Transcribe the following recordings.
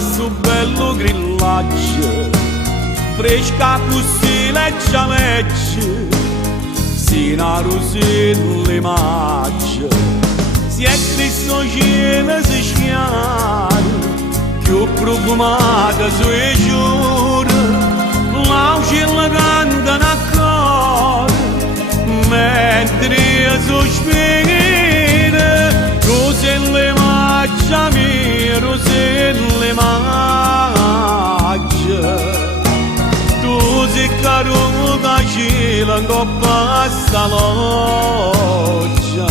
su bello grillaggio, fresca così leggia legge, si narusin le macce, si è Cristo cielo si schiara, più profumata sui giuri, l'aucilla canta una cor, mentre sospira, rose le maccia mia, rose le maccia. Tu sei caro da cielo in coppa sta loggia,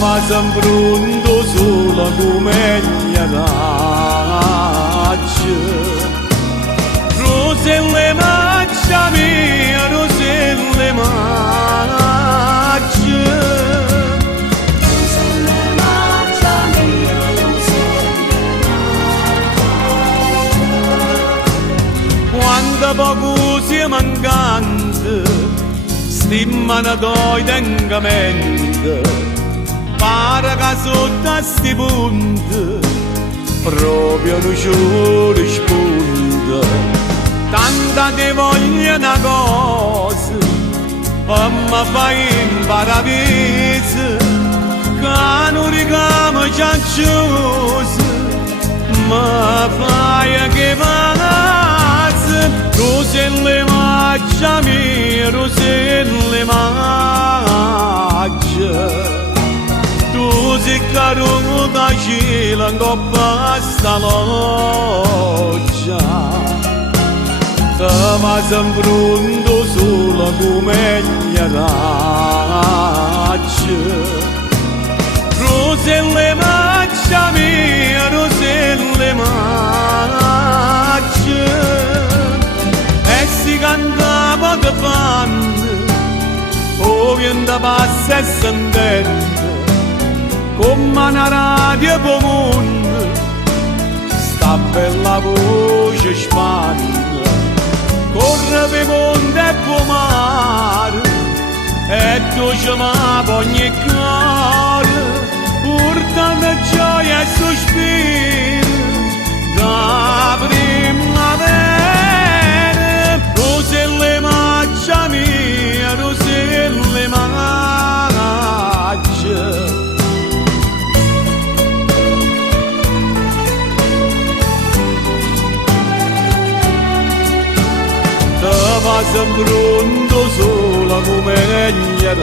ma sempre pronto solo come mia raggia. Rose le maccia mia, rose le maccia. Quando poco si mancante, stimmano doi tengamenti, pare che sotto a sti punti proprio non ci risponde. Tanta ti voglio una cosa, e mi fai imparare, che non ricamo ciaccioso, mi fai che pazzo. Rose le maccia mia, rose le maccia. Tu sei caro da cielo in coppa sta loggia, ma sempre pronto solo come mia raggia. Rose le maccia mia, rose le maccia. E si cantava da fanno, o vento passa e s'intende, come una radio comune, sta bella voce spanne, corre per monte e per mare, e tu ci ma ogni cuore, portando gioia e sospiro, da primavera. Rose le maccia mia, rose le maccia. Ma sempre pronto solo come mia